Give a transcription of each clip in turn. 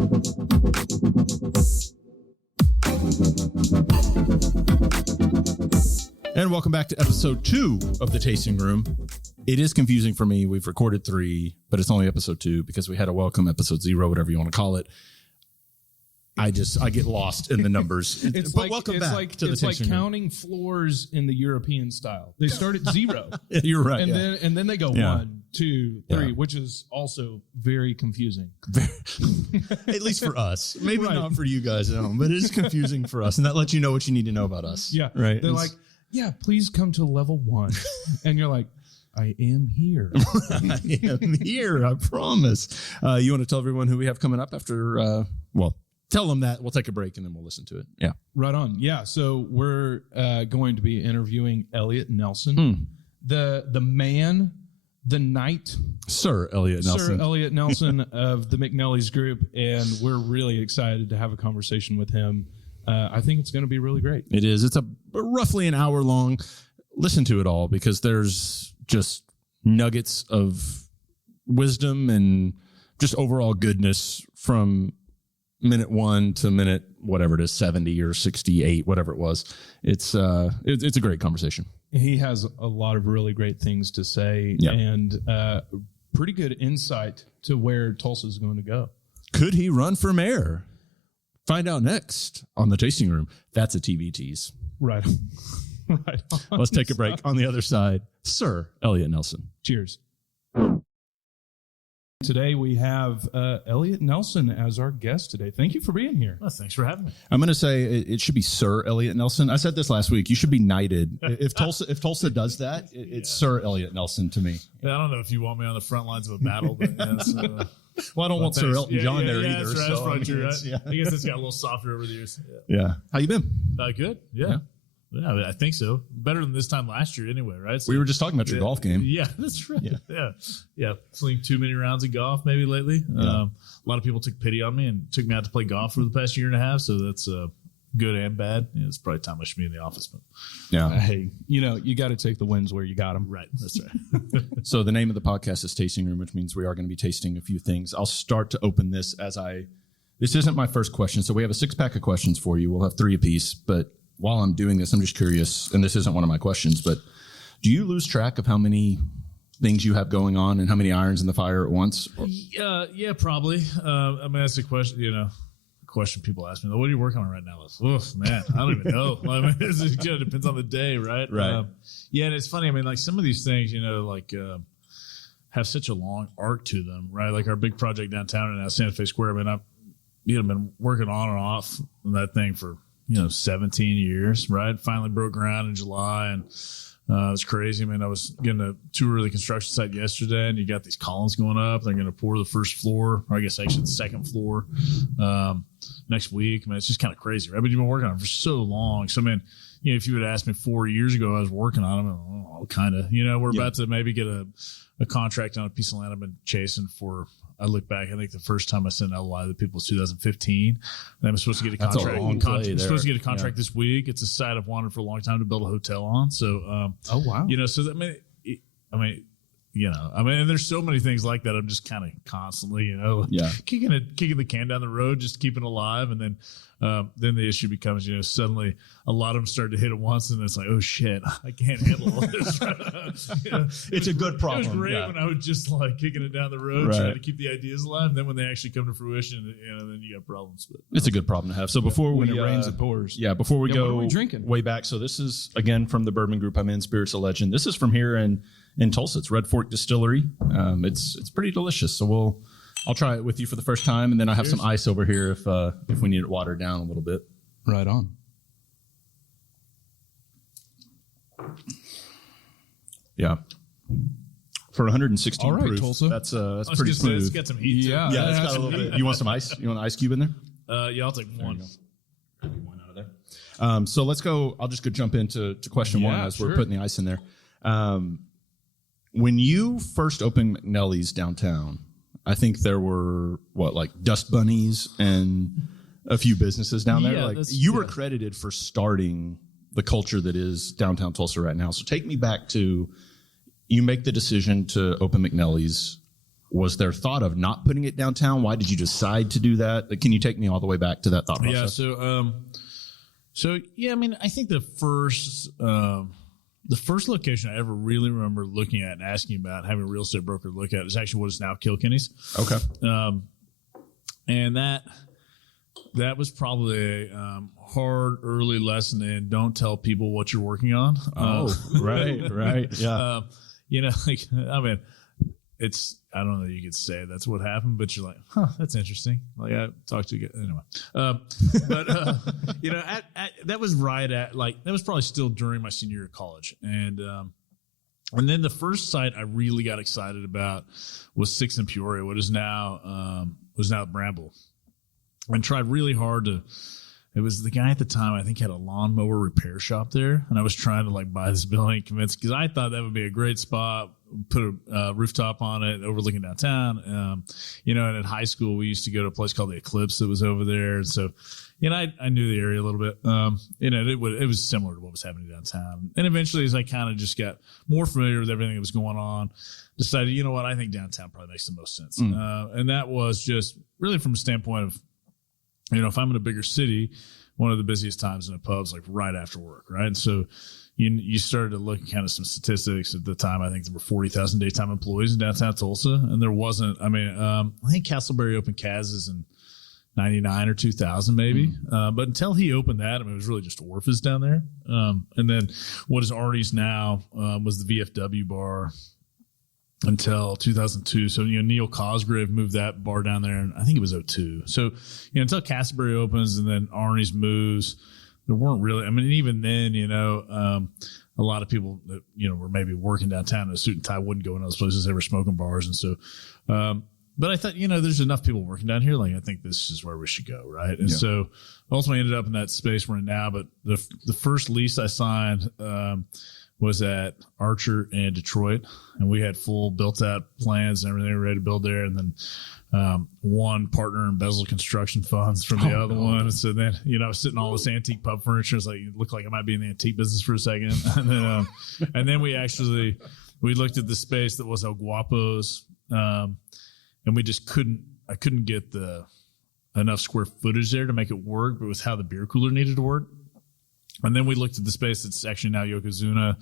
And welcome back to episode 2 of The Tasting Room. It is confusing for me. We've recorded 3, but it's only episode 2 because we had a welcome episode 0, whatever you want to call it. I get lost in the numbers. Welcome back to The Tasting Room. It's like counting floors in the European style. They start at 0. You're right. And then they go 1, 2, 3, which is also very confusing. At least for us. Maybe not for you guys at home, but it is confusing for us. And that lets you know what you need to know about us. Yeah. Right. They're like, yeah, please come to level 1. And you're like, I am here. I am here, I promise. You want to tell everyone who we have coming up after, tell them that. We'll take a break and then we'll listen to it. Yeah. Right on. Yeah. So we're going to be interviewing Elliot Nelson, the man, the knight. Sir Elliot Nelson. Sir Elliot Nelson of the McNellies group. And we're really excited to have a conversation with him. I think it's going to be really great. It is. It's a roughly an hour long. Listen to it all because there's just nuggets of wisdom and just overall goodness from minute 1 to minute whatever it is, 70 or 68, whatever it was. It's a great conversation. He has a lot of really great things to say and pretty good insight to where Tulsa is going to go. Could he run for mayor? Find out next on The Tasting Room. That's a TV tease. Right. Right. Let's take a break. On the other side, Sir Elliot Nelson. Cheers. Today we have Elliot Nelson as our guest today. Thank you for being here. Well, thanks for having me. I'm going to say it should be Sir Elliot Nelson. I said this last week. You should be knighted. If Tulsa does that, it's Sir Elliot Nelson to me. Yeah, I don't know if you want me on the front lines of a battle, but well, I don't want Sir Elton John there either. That's right. So, That's probably true, right? Yeah. I guess it's got a little softer over the years. Yeah. How you been? Good. Yeah. I think so. Better than this time last year anyway, right? So, we were just talking about your golf game. Yeah, that's right. Yeah. Playing too many rounds of golf maybe lately. A lot of people took pity on me and took me out to play golf for the past year and a half, so that's good and bad. It's probably time I should be in the office. But hey, you got to take the wins where you got them. Right. That's right. So the name of the podcast is Tasting Room, which means we are going to be tasting a few things. I'll start to open this this isn't my first question. So we have a 6-pack of questions for you. We'll have 3 apiece, but while I'm doing this, I'm just curious, and this isn't one of my questions, but do you lose track of how many things you have going on and how many irons in the fire at once? Yeah, probably. That's a question, question people ask me, what are you working on right now? Man, I don't even know. It depends on the day, right? Right. And it's funny. Like some of these things, have such a long arc to them, right? Like our big project downtown in Santa Fe Square. I've been working on and off on that thing for 17 years, right? Finally broke ground in July, and it was crazy. I was getting a tour of the construction site yesterday, and you got these columns going up. They're going to pour the first floor, or I guess actually the second floor, next week. It's just kind of crazy, right? But you've been working on it for so long. So, if you would have asked me 4 years ago, I was working on them, kind of. We're about to maybe get a contract on a piece of land I've been chasing for. I look back, I think the first time I sent an LOI to people was 2015. And I'm supposed to get a contract. I'm supposed to get a contract this week. It's a site I've wanted for a long time to build a hotel on. So, oh wow, so that and there's so many things like that. I'm just kind of constantly, kicking the can down the road, just keeping it alive. And then the issue becomes, suddenly a lot of them start to hit at once, and it's like, oh shit, I can't handle all this. It's a good problem. It was great when I was just like kicking it down the road, trying to keep the ideas alive. And then when they actually come to fruition, then you got problems. But it's a good problem to have. So before when it rains, it pours. Yeah. Before we go, what are we drinking? Way back. So this is again from the bourbon group I'm in, Spirits of Legend. This is from here in Tulsa. It's Red Fork Distillery. It's pretty delicious. So I'll try it with you for the first time, and then I have some ice over here if we need it watered down a little bit. Right on. Yeah. For 116 proof, Tulsa. that's pretty smooth. It's got some heat. Yeah, it's got a little bit. You want some ice? You want an ice cube in there? I'll take one. One out of there. So let's go. I'll just go jump into question 1 as we're putting the ice in there. When you first opened McNellies downtown, I think there were dust bunnies and a few businesses down there. You were credited for starting the culture that is downtown Tulsa right now. So take me back to, you make the decision to open McNellies. Was there thought of not putting it downtown? Why did you decide to do that? Can you take me all the way back to that thought process? Yeah. So yeah, I mean, I think the first location I ever really remember looking at and asking about, having a real estate broker look at, is actually what is now Kilkenny's. Okay. And that was probably a hard early lesson in don't tell people what you're working on. Right. Yeah. Like, I mean, I don't know that you could say that's what happened, but you're like, that's interesting. Like, I talked to you anyway. That was that was probably still during my senior year of college. And then the first site I really got excited about was 6 in Peoria, what is now Bramble, and tried really hard to. It was the guy at the time, I think, had a lawnmower repair shop there, and I was trying to like buy this building, convince, because I thought that would be a great spot. Put a rooftop on it, overlooking downtown. And in high school we used to go to a place called the Eclipse that was over there, and so I knew the area a little bit. It was similar to what was happening downtown. And eventually, as I kind of just got more familiar with everything that was going on, decided, you know what, I think downtown probably makes the most sense. And that was just really from a standpoint of, if I'm in a bigger city, one of the busiest times in a pub is like right after work, right? And so you started to look at kind of some statistics at the time. I think there were 40,000 daytime employees in downtown Tulsa, and there wasn't. I mean, I think Castleberry opened Kaz's in 99 or 2000 maybe, but until he opened that, I mean, it was really just Orpheus down there. And then what is Artie's now was the VFW bar until 2002. So, Neil Cosgrave moved that bar down there, and I think it was 2002. So, until Castleberry opens and then Arnie's moves, there weren't really, I mean, even then, a lot of people that, were maybe working downtown in a suit and tie wouldn't go in those places. They were smoking bars. And so, but I thought, there's enough people working down here. Like, I think this is where we should go. Right. And so ultimately ended up in that space we're in now. But the first lease I signed, was at Archer and Detroit, and we had full built out plans and everything ready to build there. And then one partner embezzled construction funds from the other one. And so then, I was sitting all this antique pub furniture. It's like, it looked like I might be in the antique business for a second. And then we looked at the space that was El Guapo's, and we just I couldn't get enough square footage there to make it work, but with how the beer cooler needed to work. And then we looked at the space that's actually now Yokozuna,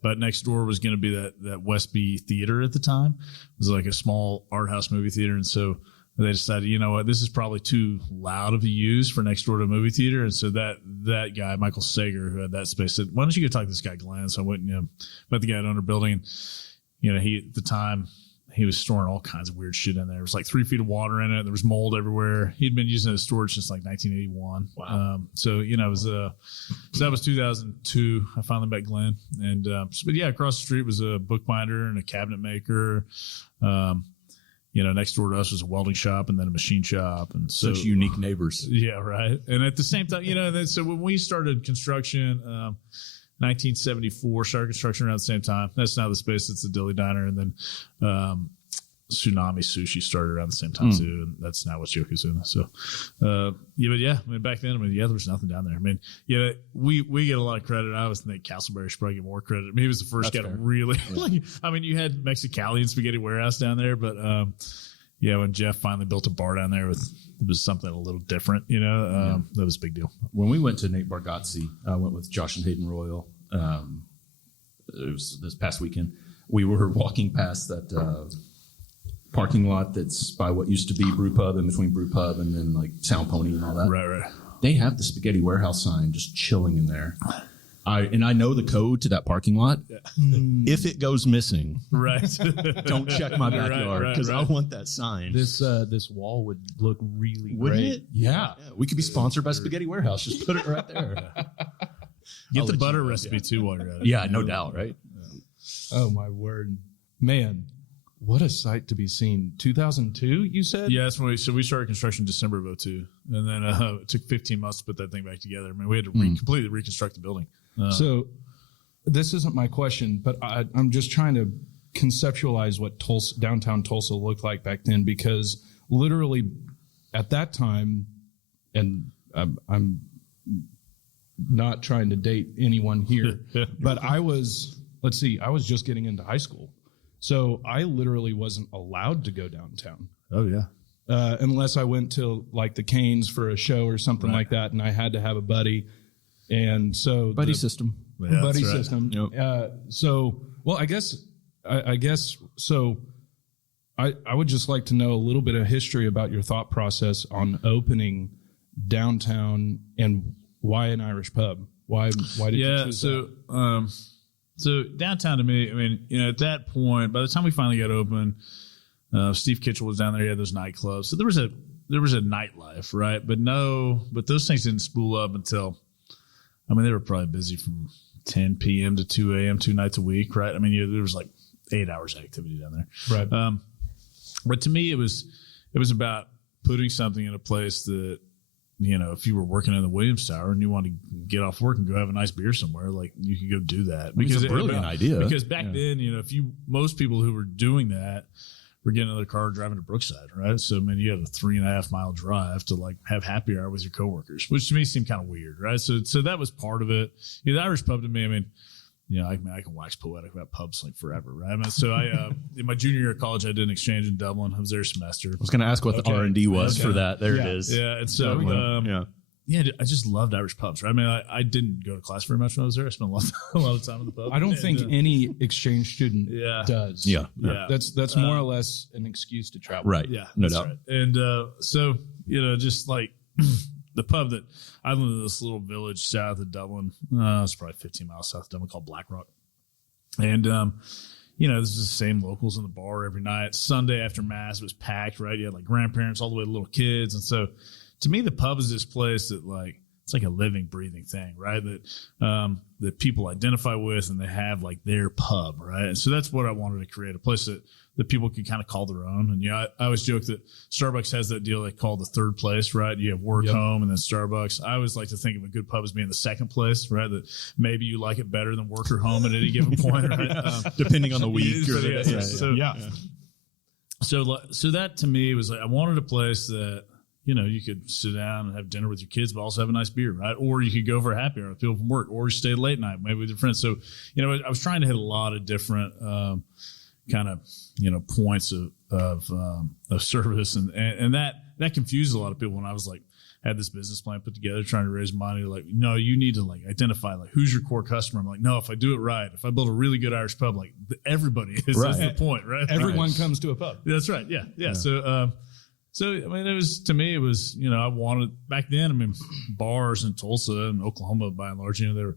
but next door was going to be that Westby Theater at the time. It was like a small art house movie theater. And so they decided, you know what, this is probably too loud of a use for next door to a movie theater. And so that guy, Michael Sager, who had that space, said, why don't you go talk to this guy, Glenn? So I went and met the guy at Under Building. And, he, at the time, he was storing all kinds of weird shit in there. There was like 3 feet of water in it. There was mold everywhere. He'd been using it as storage since like 1981. Wow. It was so that was 2002. I finally met Glenn, and but yeah, across the street was a bookbinder and a cabinet maker. Next door to us was a welding shop and then a machine shop, and so such unique neighbors. Yeah, right. And at the same time, so when we started construction. 1974, started construction around the same time. That's now the space that's the Dilly Diner. And then Tsunami Sushi started around the same time too. And that's now what's Yokozuna. So, back then, there was nothing down there. I mean, we get a lot of credit. I always think Castleberry should probably get more credit. I mean, he was the first guy to really, you had Mexicali and Spaghetti Warehouse down there, but, when Jeff finally built a bar down there it was something a little different, that was a big deal. When we went to Nate Bargatze, I went with Josh and Hayden Royal. It was this past weekend. We were walking past that parking lot that's by what used to be Brew Pub, in between Brew Pub and then like Sound Pony and all that. Right. They have the Spaghetti Warehouse sign just chilling in there. I know the code to that parking lot. Yeah. If it goes missing, right, don't check my backyard because I want that sign. This wall would look really Wouldn't great. It? Yeah. We could be sponsored by Spaghetti Warehouse. Just put it right there. Get the butter recipe too while you're at it. Yeah, no doubt, right? Yeah. Oh my word, man! What a sight to be seen. 2002, you said? Yeah, that's when we started construction December of 2002, and then it took 15 months to put that thing back together. I mean, we had to completely reconstruct the building. So this isn't my question, but I'm just trying to conceptualize what downtown Tulsa looked like back then, because literally at that time, and I'm not trying to date anyone here, but I was just getting into high school. So I literally wasn't allowed to go downtown. Oh yeah. Unless I went to like the Canes for a show or something like that, and I had to have a buddy. And so buddy system. Yeah, buddy that's right. system. Yep. I guess so. I would just like to know a little bit of history about your thought process on opening downtown and why an Irish pub. Why did you choose that? So downtown to me, I mean, at that point, by the time we finally got open, Steve Kitchell was down there. He had those nightclubs. So there was a nightlife, right? But those things didn't spool up until, I mean, they were probably busy from 10 p.m. to 2 a.m. 2 nights a week, right? I mean, there was like 8 hours of activity down there. Right. But to me, it was about putting something in a place that, if you were working in the Williams Tower and you wanted to get off work and go have a nice beer somewhere, like you could go do that. It's a brilliant idea. Because back then, most people who were doing that were getting in their car driving to Brookside, right? So, I mean, you had a 3.5 mile drive to like have happy hour with your coworkers, which to me seemed kind of weird, right? So that was part of it. The Irish pub to me, I mean, I can wax poetic about pubs like forever, right? I mean, so in my junior year of college, I did an exchange in Dublin. I was there a semester. I was going to ask what the R&D was for that. There it is. Yeah, and so I just loved Irish pubs, right? I mean, I didn't go to class very much when I was there. I spent a lot of time in the pub. I don't think any exchange student does. Yeah. That's more or less an excuse to travel. Right. Yeah, no that's doubt. right. And so just like the pub that I lived in this little village south of Dublin. It's probably 15 miles south of Dublin called Blackrock. And, this is the same locals in the bar every night. Sunday after mass, it was packed, right? You had like grandparents all the way to little kids. And so to me, the pub is this place that like, it's like a living, breathing thing, right? That people identify with and they have like their pub, right? And so that's what I wanted to create, a place that people could kind of call their own. And I always joke that Starbucks has that deal they call the third place, right? You have work, home, and then Starbucks. I always like to think of a good pub as being the second place, right? That maybe you like it better than work or home at any given point, right? Depending on the week. So that to me was like, I wanted a place that, you could sit down and have dinner with your kids, but also have a nice beer, right? Or you could go for a happy hour with people from work, or you stay late night, maybe with your friends. So, I was trying to hit a lot of different kind of, points of service. And that confused a lot of people when I was like, had this business plan put together, trying to raise money. Like, no, you need to like identify like who's your core customer. I'm like, no, if I do it right, if I build a really good Irish pub, like everybody is. Right. That's the point, right? Everyone comes to a pub. That's right. Yeah. So, I mean, it was, I wanted back then, I mean, bars in Tulsa and Oklahoma, by and large, you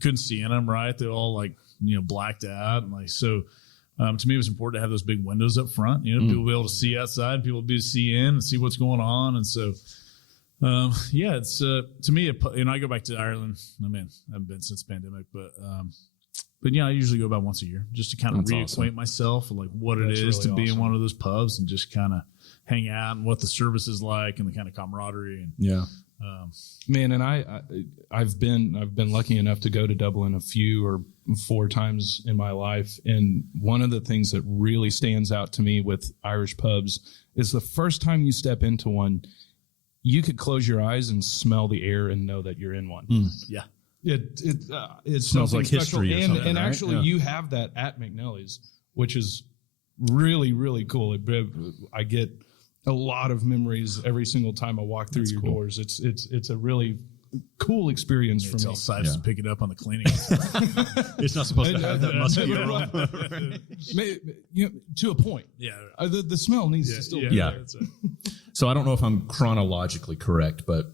couldn't see in them, right? They're all like, blacked out. And like, so to me, it was important to have those big windows up front, people be able to see outside, people be able to see in and see what's going on. And so, it's, to me, I go back to Ireland. I mean, I haven't been since the pandemic, but I usually go about once a year just to kind of reacquaint myself with like what it is to be in one of those pubs and just kind of hang out and what the service is like and the kind of camaraderie. And, man. And I've been lucky enough to go to Dublin a few or 4 times in my life. And one of the things that really stands out to me with Irish pubs is the first time you step into one, you could close your eyes and smell the air and know that you're in one. Yeah. It smells like history or something, and right? actually you have that at McNellies, which is really, really cool. I get a lot of memories every single time I walk through your doors. It's a really cool experience for me. Tell Sipes to pick it up on the cleaning. It's not supposed to have that musky aroma. To a point. Yeah. The smell needs to still be there. That's right. So I don't know if I'm chronologically correct, but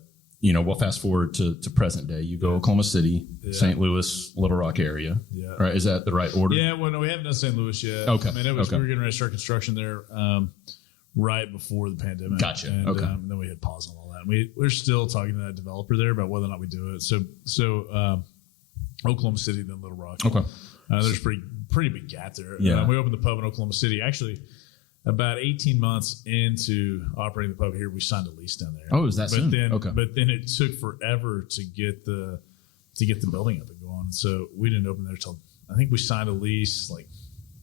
we'll fast forward to present day. You go Oklahoma City, St. Louis, Little Rock area. Yeah. Right? Is that the right order? Yeah. Well, no, we haven't done St. Louis yet. Okay. I mean, we were getting ready to start construction there right before the pandemic. Gotcha. And, okay. And then we had pause on all that. We're still talking to that developer there about whether or not we do it. So Oklahoma City, then Little Rock. Okay. There's a pretty big gap there. Yeah. We opened the pub in Oklahoma City. Actually, about 18 months into operating the pub here, we signed a lease down there. Oh, is that soon? But then it took forever to get the building up and going. So we didn't open there till, I think we signed a lease like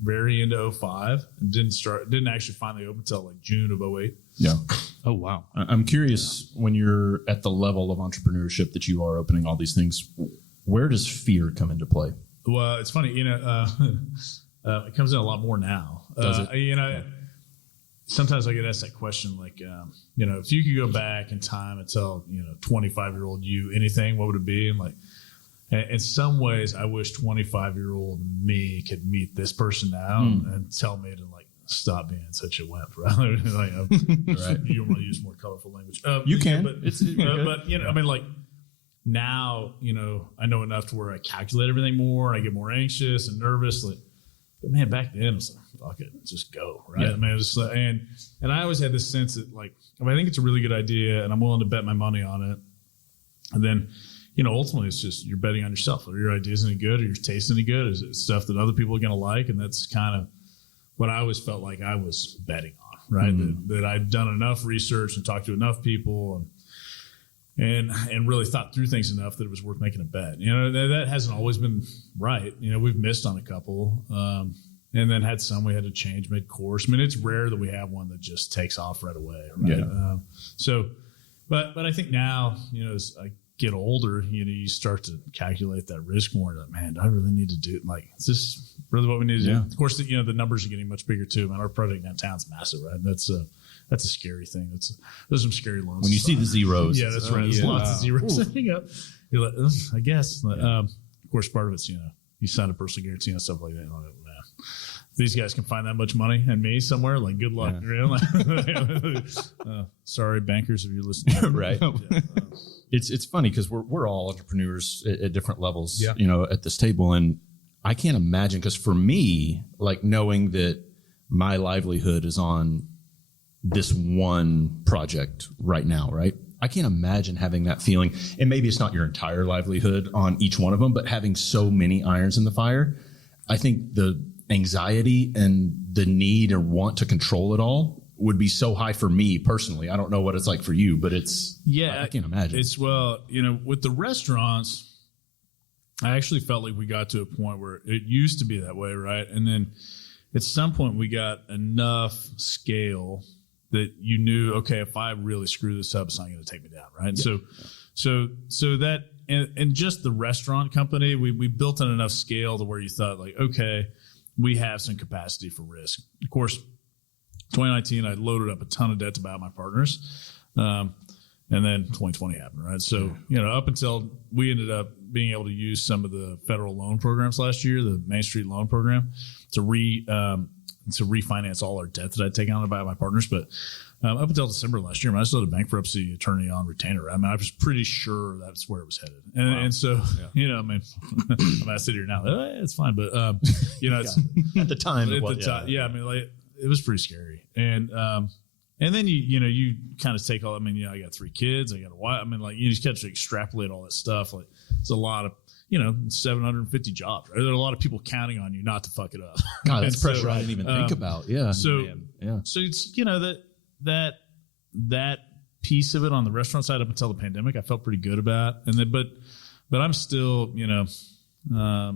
very into 2005 and didn't actually finally open until like June of 2008. Yeah. Oh, wow. I'm curious, when you're at the level of entrepreneurship that you are opening all these things, where does fear come into play? Well, it's funny, It comes in a lot more now. Does it? Sometimes I get asked that question, like, if you could go back in time and tell, 25-year-old you anything, what would it be? And like, in some ways, I wish 25-year-old me could meet this person now and tell me to like stop being such a wimp. Right? Like, right. You want to use more colorful language. You can, but I mean, like now, I know enough to where I calculate everything more. I get more anxious and nervous. Like, but man, back then it was like, fuck it, just go. Right. Yeah. I mean, it was like, and I always had this sense that like, I think it's a really good idea and I'm willing to bet my money on it. And then, ultimately it's just, you're betting on yourself. Are your ideas any good? Are your tastes any good? Is it stuff that other people are going to like? And that's kind of what I always felt like I was betting on, right? That I'd done enough research and talked to enough people and really thought through things enough that it was worth making a bet. That hasn't always been right. We've missed on a couple, and then had some we had to change mid-course. I mean, it's rare that we have one that just takes off right away. Right? Yeah. But I think now, as I get older, you start to calculate that risk more. Like, man, do I really need to do it? Like, is this really what we need to do? Of course, the numbers are getting much bigger too. Man, our project downtown's massive, right? That's a scary thing. Those are some scary loans. When you see the zeros. Yeah, that's right. There's lots of zeros. You're like, I guess. Of course, part of it's, you sign a personal guarantee and stuff like that. Like, man, if these guys can find that much money and me somewhere, like, good luck. Yeah. Sorry, bankers, if you're listening. Right. It's funny because we're all entrepreneurs at different levels, at this table. And I can't imagine, because for me, like, knowing that my livelihood is on this one project right now, right? I can't imagine having that feeling. And maybe it's not your entire livelihood on each one of them, but having so many irons in the fire, I think the anxiety and the need or want to control it all would be so high for me personally. I don't know what it's like for you, but I can't imagine. With the restaurants, I actually felt like we got to a point where it used to be that way, right? And then at some point we got enough scale that you knew, okay, if I really screw this up, it's not going to take me down, right? Yeah. So that, and just the restaurant company, we built on enough scale to where you thought, like, okay, we have some capacity for risk. Of course, 2019, I loaded up a ton of debt to buy out my partners. And then 2020 happened, right? So, up until we ended up being able to use some of the federal loan programs last year, the Main Street loan program, to refinance all our debt that I'd taken on to buy out my partners. But up until December last year, I still had a bankruptcy attorney on retainer. I mean, I was pretty sure that's where it was headed. And so, I sit here now, it's fine. But, it's at the time, it was pretty scary. And then you kind of take all, I got 3 kids, I got a wife. You just kind of extrapolate all that stuff. Like, it's a lot of, 750 jobs, right? There are a lot of people counting on you not to fuck it up. God, that's pressure I didn't even think about. Yeah. So it's, that piece of it on the restaurant side up until the pandemic, I felt pretty good about. And then, but I'm still,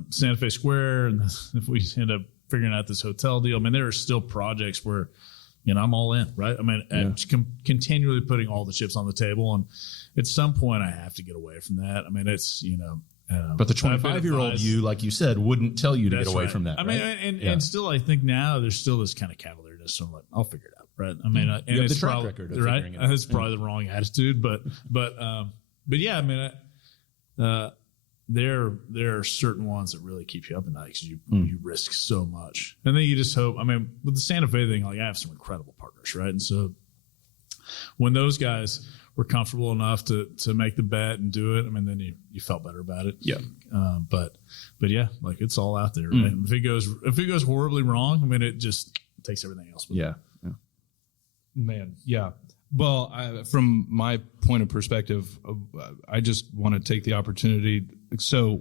Santa Fe Square. And if we end up figuring out this hotel deal, there are still projects where, I'm all in, right? I'm continually putting all the chips on the table. And at some point I have to get away from that. It's, but the 25-year-old you, like you said, wouldn't tell you to get away from that. And still, I think now there's still this kind of cavalierness. So I'm like, I'll figure it out, right? And it's the track record of right. It out. That's probably the wrong attitude, but yeah, there are certain ones that really keep you up at night because you risk so much, and then you just hope. With the Santa Fe thing, like, I have some incredible partners, right? And so when those guys were comfortable enough to make the bet and do it, then you felt better about it. Yeah. But yeah, like, it's all out there, right? If it goes horribly wrong, it just takes everything else. Yeah. Man. Yeah. Well, from my point of perspective, I just want to take the opportunity. So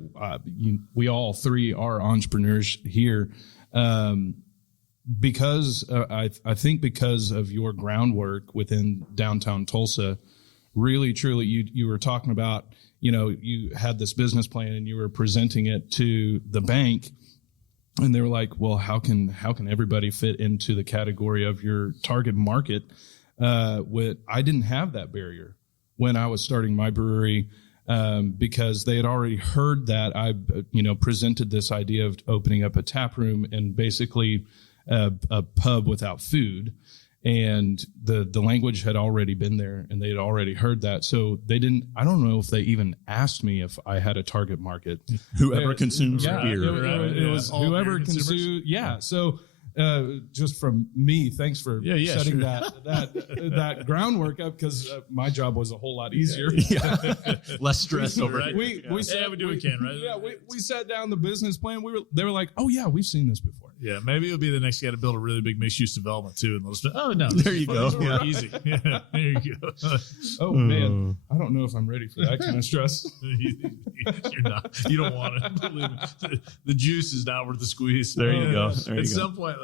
we all 3 are entrepreneurs here. Because I think because of your groundwork within downtown Tulsa, really, truly, you were talking about, you had this business plan and you were presenting it to the bank, and they were like, well, how can everybody fit into the category of your target market? I didn't have that barrier when I was starting my brewery. because they had already heard that I, presented this idea of opening up a tap room and basically a pub without food. And the language had already been there and they had already heard that. So I don't know if they even asked me if I had a target market. Whoever consumes beer. It was whoever consumes. Yeah. So just from me, thanks for setting that groundwork up, because my job was a whole lot easier. Less stress over it. We do what we can, right? Yeah, we sat down the business plan. They were like, oh yeah, we've seen this before. Yeah, maybe it'll be the next guy to build a really big mixed use development too, and they'll just no, there you go. Easy. Yeah, there you go. Oh man, I don't know if I'm ready for that kind of stress. You're not. You don't want it. Believe me. The juice is not worth the squeeze. There you go. At some point,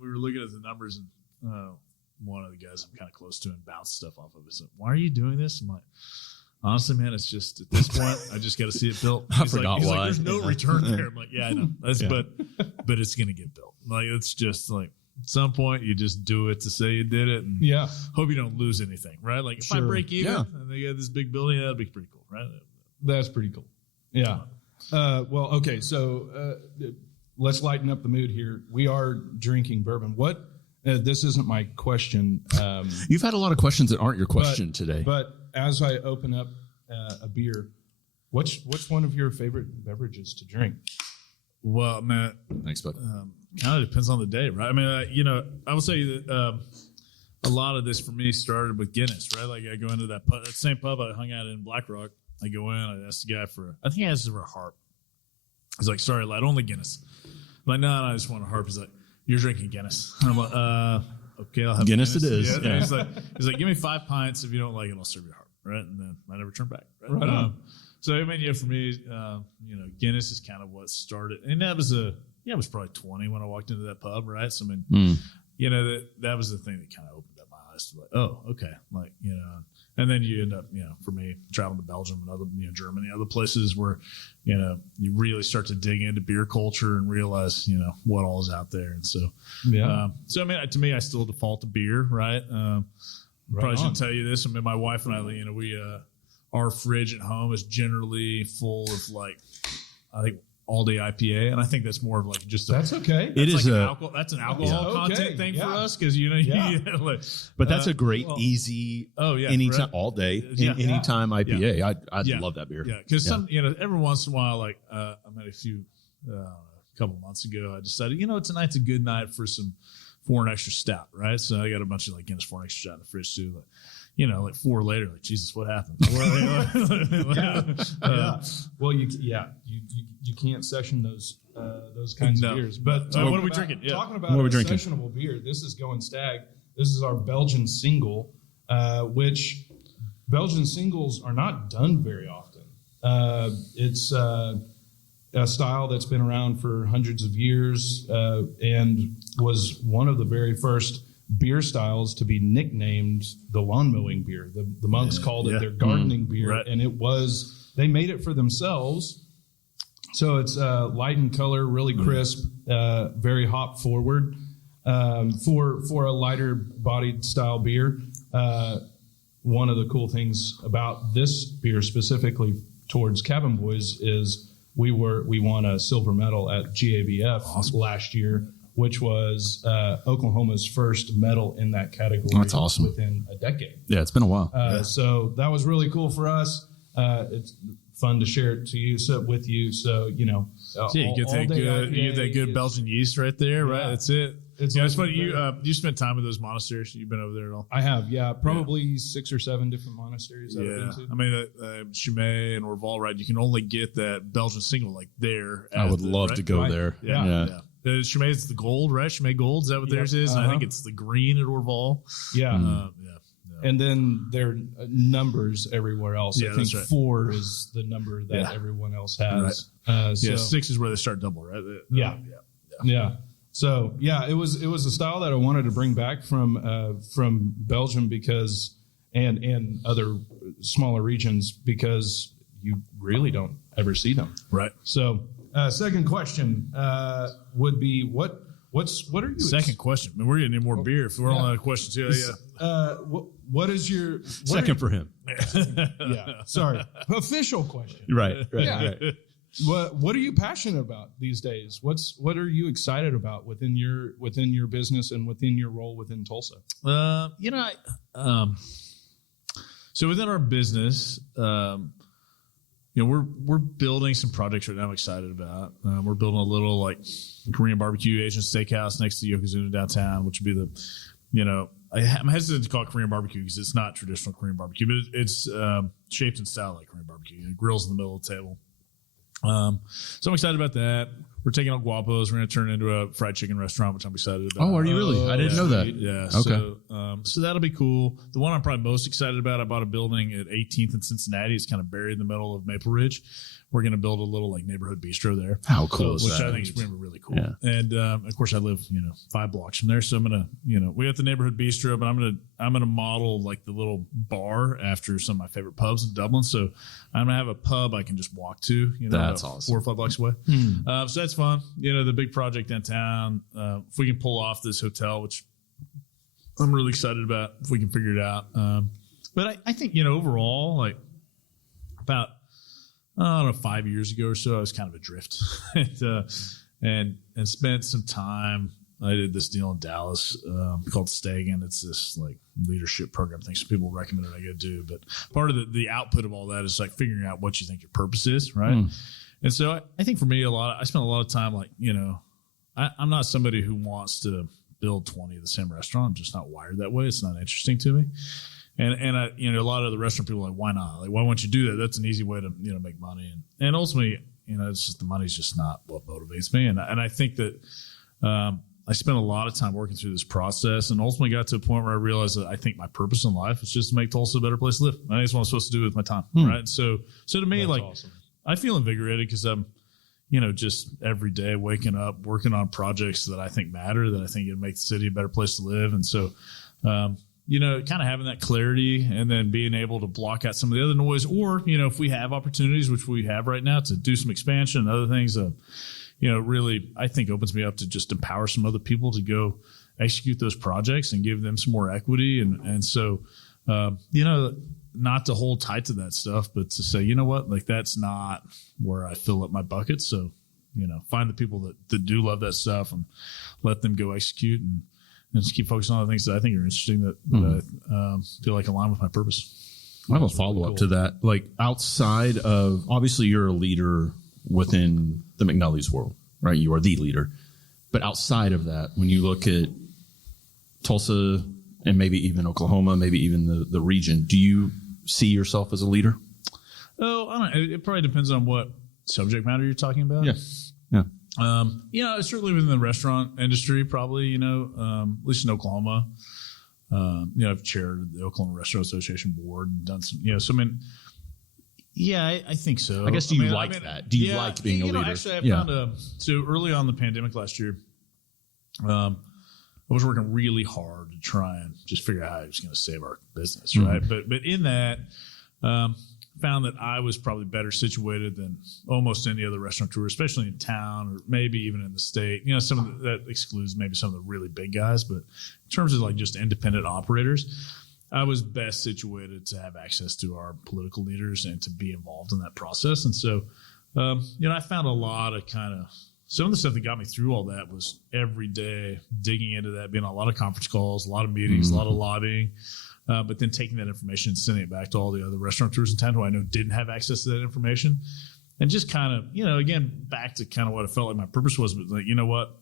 we were looking at the numbers, and one of the guys I'm kind of close to and bounced stuff off of it. So, why are you doing this? I'm like, honestly, man, it's just at this point, I just got to see it built. I forgot he's why. Like, there's no return there. I'm like, yeah, I know. But it's going to get built. Like, it's just like, at some point, you just do it to say you did it, and hope you don't lose anything, right? Like, if I break even and they got this big building, that'd be pretty cool, right? That's pretty cool. Yeah. Well, okay, so let's lighten up the mood here. We are drinking bourbon. What? This isn't my question. You've had a lot of questions that aren't your question today. But as I open up a beer, what's one of your favorite beverages to drink? Well, man, thanks, bud. Kind of depends on the day, right? I mean, I would say that a lot of this for me started with Guinness, right? Like I go into that same pub I hung out in Black Rock. I go in, I ask the guy I think he asked for a harp. He's like, sorry, lad, only Guinness. I'm like, no, I just want a harp. He's like, you're drinking Guinness. And I'm like, okay, I'll have Guinness. It is. Yeah. He's like, give me 5 pints. If you don't like it, I'll serve you a harp, right? And then I never turn back. Right on. So I mean, for me, Guinness is kind of what started, and that was it was probably 20 when I walked into that pub, right? So I mean, that was the thing that kind of opened up my eyes to like, oh, okay, like and then you end up, for me, traveling to Belgium and other, Germany, other places where, you really start to dig into beer culture and realize, what all is out there. And so, so I mean, to me, I still default to beer, right? Probably shouldn't tell you this. I mean, my wife and I, we, our fridge at home is generally full of like, I think, all day IPA, and I think that's more of like just that's okay. It is like that's an alcohol content thing for us because but that's a great easy anytime all day anytime IPA. I love that beer. Yeah, because some every once in a while, like I met a couple months ago, I decided tonight's a good night for some foreign extra stout, right? So I got a bunch of like Guinness foreign extra stout in the fridge too. Like 4 later, like Jesus, what happened? Well, you can't session those kinds of beers. But what are we drinking? Talking about a sessionable beer, this is Going Stag. This is our Belgian single, which Belgian singles are not done very often. It's a style that's been around for hundreds of years and was one of the very first beer styles to be nicknamed the lawn mowing beer. The monks called it their gardening beer, and they made it for themselves. So it's light in color, really crisp, very hop forward for a lighter bodied style beer. One of the cool things about this beer specifically towards Cabin Boys is we won a silver medal at GABF last year, which was Oklahoma's first medal in that category. That's awesome. Within a decade. Yeah, it's been a while. So that was really cool for us. It's fun to share it with you. So, you get that good Belgian yeast right there, right? That's it. It's funny. You spent time with those monasteries. You've been over there at all? I have, probably 6 or 7 different monasteries. I've been to. I mean, Chimay and Orval, right? You can only get that Belgian single like there. I would love to go there. Yeah. Chimay is the gold, right? Chimay gold, is that what theirs is? And I think it's the green at Orval. Yeah. And then there are numbers everywhere else. I think 4 is the number that everyone else has. Right. 6 is where they start double, right? Yeah. So it was a style that I wanted to bring back from Belgium because and other smaller regions because you really don't ever see them. Right. So second question would be what are you? Second question. I mean, we're getting any more beer if we're on a question too. what is your second for him? Yeah, sorry. Official question. Right. Yeah. What are you passionate about these days? What are you excited about within your business and within your role within Tulsa? So within our business, we're building some projects right now I'm excited about. We're building a little like Korean barbecue Asian steakhouse next to Yokozuna downtown, which would be I'm hesitant to call it Korean barbecue because it's not traditional Korean barbecue, but it's shaped and styled like Korean barbecue. Grills in the middle of the table. So I'm excited about that. We're taking El Guapo's. We're going to turn it into a fried chicken restaurant, which I'm excited about. Oh, are you really? I didn't know that. Yeah. Okay. So that'll be cool. The one I'm probably most excited about, I bought a building at 18th and Cincinnati. It's kind of buried in the middle of Maple Ridge. We're going to build a little like neighborhood bistro there. How cool is which that? I think is really cool. Yeah. And of course, I live 5 blocks from there, so I'm gonna we got the neighborhood bistro, but I'm gonna model like the little bar after some of my favorite pubs in Dublin. So I'm gonna have a pub I can just walk to. That's awesome. 4 or 5 blocks away. So that's fun. The big project downtown. If we can pull off this hotel, which I'm really excited about, if we can figure it out. But I think overall, like about I don't know, 5 years ago or so, I was kind of adrift and spent some time. I did this deal in Dallas called Stagen. It's this like leadership program thing. So people recommend it. I go do, but part of the output of all that is like figuring out what you think your purpose is, right? And so I think for me, I spent a lot of time like I'm not somebody who wants to build 20 of the same restaurant. I'm just not wired that way. It's not interesting to me. And I, a lot of the restaurant people are like, why not? Like, why won't you do that? That's an easy way to, make money. And ultimately, it's just the money's just not what motivates me. And I think that I spent a lot of time working through this process and ultimately got to a point where I realized that I think my purpose in life is just to make Tulsa a better place to live. I think that's what I'm supposed to do with my time. Right. So to me, that's awesome. I feel invigorated because I'm, just every day waking up, working on projects that I think matter, that I think it'd make the city a better place to live. And so, kind of having that clarity and then being able to block out some of the other noise, or, if we have opportunities, which we have right now, to do some expansion and other things, really, I think opens me up to just empower some other people to go execute those projects and give them some more equity. And so, not to hold tight to that stuff, but to say, what, like that's not where I fill up my bucket. So, find the people that do love that stuff and let them go execute and just keep focusing on the things that I think are interesting that I feel like align with my purpose. I have a follow-up to that. Like outside of, obviously you're a leader within the McNellies world, right? You are the leader. But outside of that, when you look at Tulsa and maybe even Oklahoma, maybe even the region, do you see yourself as a leader? Oh, I don't know. It probably depends on what subject matter you're talking about. Yeah. Certainly within the restaurant industry, probably, at least in Oklahoma. I've chaired the Oklahoma Restaurant Association board and done some, I think so. I guess, do you like that? Do you like being a leader? Actually, I found so early on in the pandemic last year, I was working really hard to try and just figure out how I was going to save our business, right? But in that, found that I was probably better situated than almost any other restaurateur, especially in town or maybe even in the state. That excludes maybe some of the really big guys, but in terms of like just independent operators, I was best situated to have access to our political leaders and to be involved in that process. And so, I found a lot of some of the stuff that got me through all that was every day digging into that, being on a lot of conference calls, a lot of meetings, a lot of lobbying. But then taking that information and sending it back to all the other restaurateurs in town who I know didn't have access to that information. And just again, back to kind of what I felt like my purpose was, but like, what?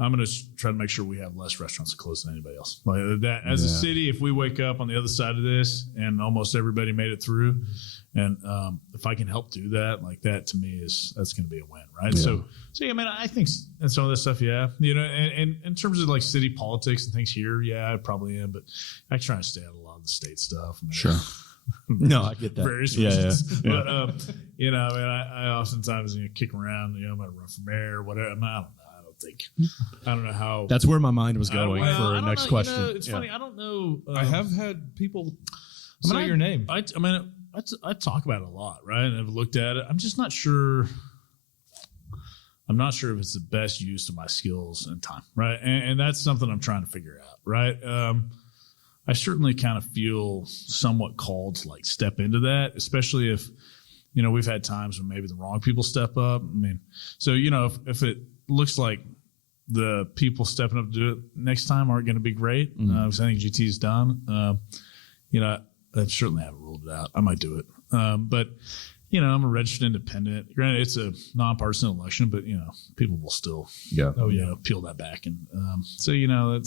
I'm going to try to make sure we have less restaurants close than anybody else. Like that, as a city, if we wake up on the other side of this and almost everybody made it through, and if I can help do that, like that to me that's going to be a win, right? Yeah. So I think and some of this stuff, and in terms of like city politics and things here, I probably am, but I try to stay out of a lot of the state stuff. Sure. No, I get that. Various reasons. Yeah. But I oftentimes kick around. I'm going to run for mayor, whatever. I don't know. I don't know how. That's where my mind was going for the next question. It's funny. I don't know. I have had people say your name. I talk about it a lot, right? And I've looked at it. I'm just not sure. I'm not sure if it's the best use of my skills and time, right? And that's something I'm trying to figure out, right? I certainly kind of feel somewhat called to like step into that, especially if, you know, we've had times when maybe the wrong people step up. I mean, so, you know, if it looks like the people stepping up to do it next time aren't going to be great, because I think GT's done, you know, I certainly haven't ruled it out. I might do it. But, you know, I'm a registered independent. Granted, it's a nonpartisan election, but, you know, people will still, you know, peel that back. And so, you know,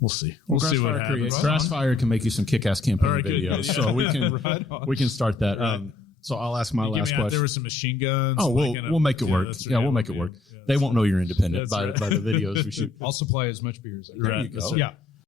we'll see. We'll see what happens. Grassfire can make you some kick-ass campaign All right, videos, good. so we can start that. So I'll ask my last question. There were some machine guns. Oh, we'll make it work. Yeah, we'll make it work. They won't know you're independent by the videos we shoot. I'll supply as much beer as I can. Right. So, yeah.